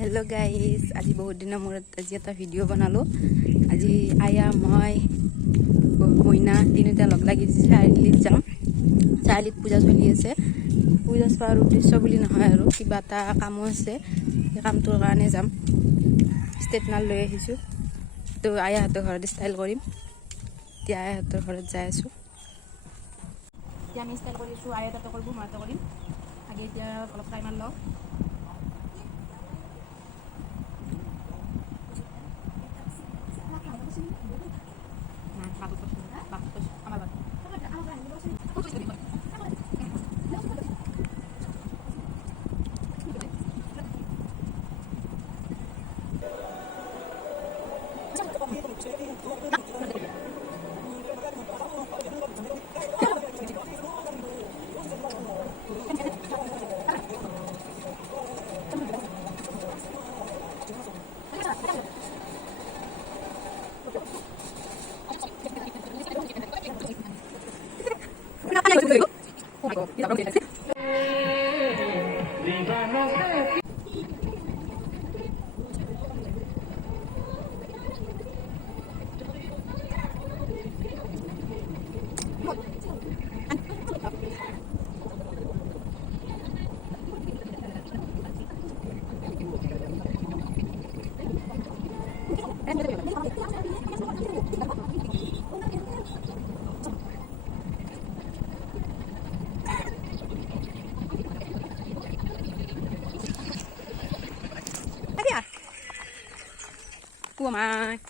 Hello guys आज बहुत दिन मूर्त आज এটা ভিডিও বনালো আজি আয়া মই মইনা তিনিটা লগ লাগি চাৰিআলিত যাম চাৰিআলিত পূজা চলি আছে পূজা কৰাৰ উদ্দেশ্য বুলি নহয় আৰু কিবা এটা কাম আছে এই কামটোৰ কাৰণে যাম ষ্টেটনাৰ লৈ আহিছো তো আয়া হাতৰ ঘৰত ষ্টাইল কৰিম এতিয়া আয়া হাতৰ ঘৰত যাই আছো এতিয়া আমি ষ্টাইল কৰিছো আয়া হাতৰ কৰিব মাৰটো কৰিম আগে এতিয়া অলপ টাইম লওঁ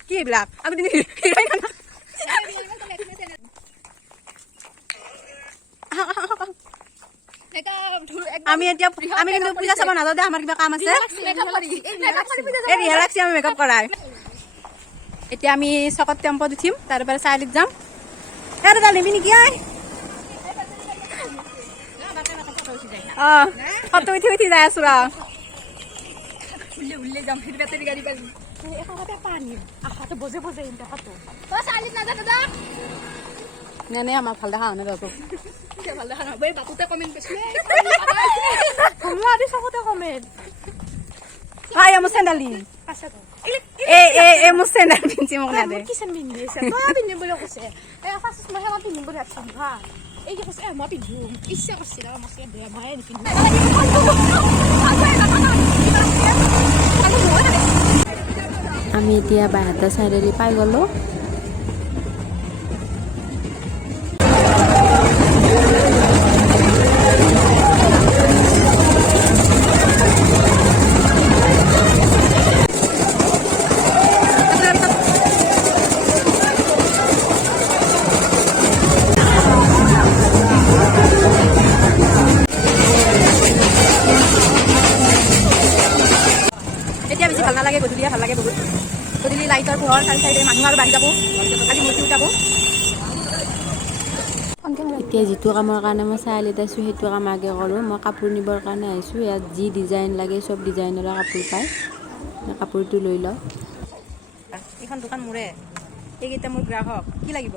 কি এইবিলাক আমি এতিয়া আমি কিন্তু পূজা চাব নাযাওঁ দে আমাৰ কিবা কাম আছে আমি মেকআপ কৰাই এতিয়া আমি চকত টেম্পত উঠিম তাৰপৰা চাৰিআলিত যাম এটা নিবি নেকি ফটো উঠি উঠি যাই আছো নে আমাৰ ভাল দেখা নাই দাদা মোৰ চেণ্ডালি মোৰ চেণ্ডাল পিন্ধি মোক নাদে আমি এতিয়া বাইহাটা চাৰিআলি পাই গলো ভাল নালাগে গধূলি ভাল লাগে বহুত গধূলি লাইটৰ পোহৰ চাৰি চাইডে মানুহ আৰু বাঢ়ি যাব আজি মূৰ্তি উঠাব এতিয়া যিটো কামৰ কাৰণে মই চাৰিআলিত আছোঁ সেইটো কাম আগে কৰোঁ মই কাপোৰ নিবৰ কাৰণে আহিছোঁ ইয়াত যি ডিজাইন লাগে চব ডিজাইনৰে কাপোৰ পায় কাপোৰটো লৈ লওঁ এইখন দোকান মোৰে এইকেইটা মোৰ গ্ৰাহক কি লাগিব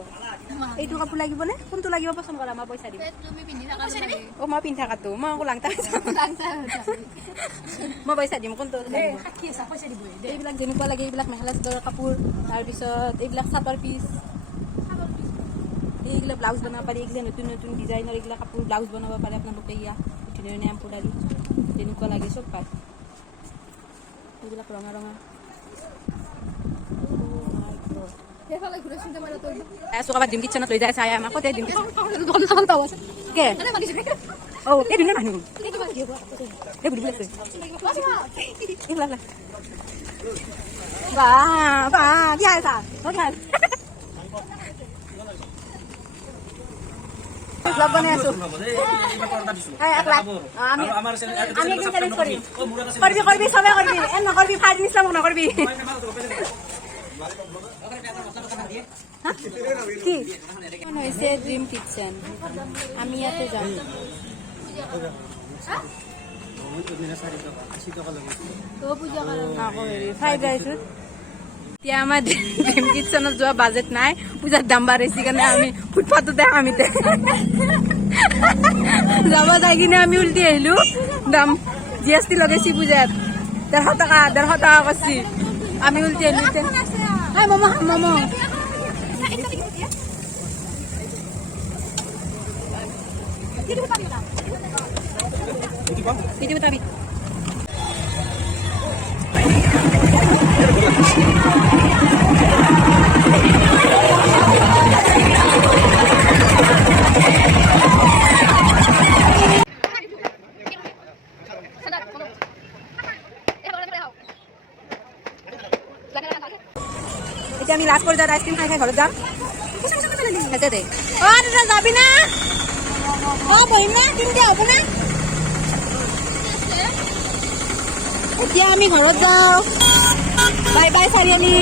এইটো কাপোৰ লাগিবনে কোনটো লাগিব পচন্দ কৰা মই পইচা দিম মই পিন্ধি থাকাটো মই আকৌ লাংটা মই পইচা দিম কোনটো এইবিলাক যেনেকুৱা লাগে এইবিলাক মেখেলা চাদৰৰ কাপোৰ তাৰপিছত এইবিলাক চাদৰ পিচ এইবিলাক ব্লাউজ বনাব পাৰি এইবিলাক নতুন নতুন ডিজাইনৰ এইবিলাক কাপোৰ ব্লাউজ বনাব পাৰে আপোনালোকে ইয়া ধুনীয়া ধুনীয়া এম্ব্ৰইডাৰী যেনেকুৱা লাগে চব পায় এইবিলাক ৰঙা ৰঙা চকাবাত ডিম কিটচেনত লৈ যায় চাই আমাক কতে ডিম এই ধুনীয়া মানুহ এই বুঢ়ী আছে কি আছা বনাই আছো কৰিবি চবে কৰিবি নকৰিবি ফাইজ নিচিনা মোক নকৰিবি কি হৈছে ড্ৰিম কিটচেন আমি ইয়াতে যাম ফ্ৰাইড ৰাইচত এতিয়া আমাৰ ড্ৰিম কিটচেনত যোৱা বাজেট নাই পূজাত দাম বাঢ়িছে কাৰণে আমি ফুটপাথতে আমি যাব যাই কিনে আমি উল্টি আহিলো দাম GST লগাইছি পূজাত 150 টকা করছি আমি উল্টে উল্টে হাই মোমো মোমো Video tabi. এটা আমি লাস্ট করে যাও আইসক্রিম খাই খাই ঘরে যাম খেতে দে ও দাদা যাবি না ও বই না কিনতে হবে না এতিয়া আমি ঘৰত যাওঁ বাই বাই চাৰিআলি